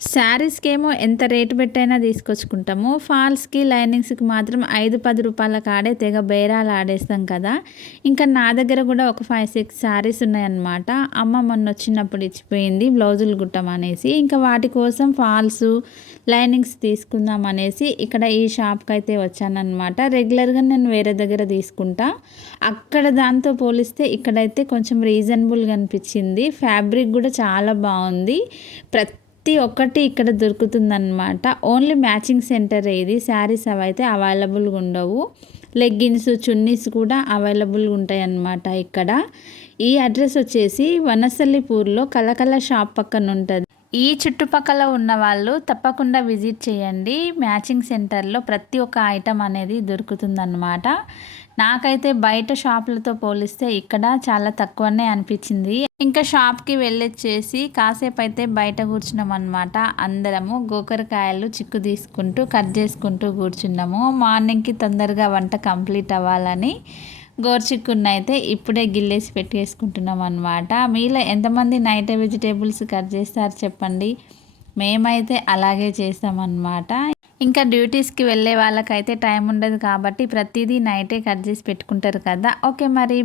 శారీస్కేమో ఎంత రేటు పెట్టైనా తీసుకొచ్చుకుంటాము. ఫాల్స్‌కి, లైనింగ్స్‌కి మాత్రం 5, 10 రూపాయల కాడే తెగ బేరాలు ఆడేస్తాం కదా! ఇంకా నా దగ్గర కూడా ఒక 5, 6 శారీస్ ఉన్నాయన్నమాట. అమ్మ మొన్నొచ్చినప్పుడు ఇచ్చిపోయింది బ్లౌజులు కుట్టమనేసి. ఇంకా వాటి కోసం ఫాల్సు, లైనింగ్స్ తీసుకుందాం అనేసి ఇక్కడ ఈ షాప్‌కైతే వచ్చానన్నమాట. రెగ్యులర్‌గా నేను వేరే దగ్గర తీసుకుంటా. అక్కడ దాంతో పోలిస్తే ఇక్కడైతే కొంచెం రీజనబుల్‌గా అనిపించింది. ఫ్యాబ్రిక్ కూడా చాలా బావుంది. ప్రతి ఒక్కటి ఇక్కడ దొరుకుతుందన్నమాట. ఓన్లీ మ్యాచింగ్ సెంటరే ఇది. శారీస్ అవైతే అవైలబుల్గా ఉండవు. లెగ్గిన్స్, చున్నీస్ కూడా అవైలబుల్గా ఉంటాయన్నమాట ఇక్కడ. ఈ అడ్రస్ వచ్చేసి వనస్థలిపూర్లో కలకల షాప్ పక్కన ఉంటుంది. ఈ చుట్టుపక్కల ఉన్న వాళ్ళు తప్పకుండా విజిట్ చేయండి. మ్యాచింగ్ సెంటర్లో ప్రతి ఒక్క ఐటమ్ అనేది దొరుకుతుందన్నమాట. నాకైతే బయట షాపులతో పోలిస్తే ఇక్కడ చాలా తక్కువనే అనిపించింది. ఇంకా షాప్కి వెళ్ళొచ్చేసి కాసేపు అయితే బయట కూర్చున్నాం అనమాట. అందరము గోకరకాయలు చిక్కు తీసుకుంటూ కట్ చేసుకుంటూ కూర్చున్నాము. మార్నింగ్కి తొందరగా వంట కంప్లీట్ అవ్వాలని గోరుచిక్కుడుని అయితే ఇప్పుడే గిల్లేసి పెట్టేసుకుంటున్నాం అనమాట. మీలో ఎంతమంది నైట్ వెజిటేబుల్స్ కట్ చేస్తారు చెప్పండి. మేమైతే అలాగే చేస్తామన్నమాట. ఇంకా డ్యూటీస్కి వెళ్ళే వాళ్ళకైతే టైం ఉండదు కాబట్టి ప్రతిదీ నైటే కట్ చేసి పెట్టుకుంటారు కదా. ఓకే మరి.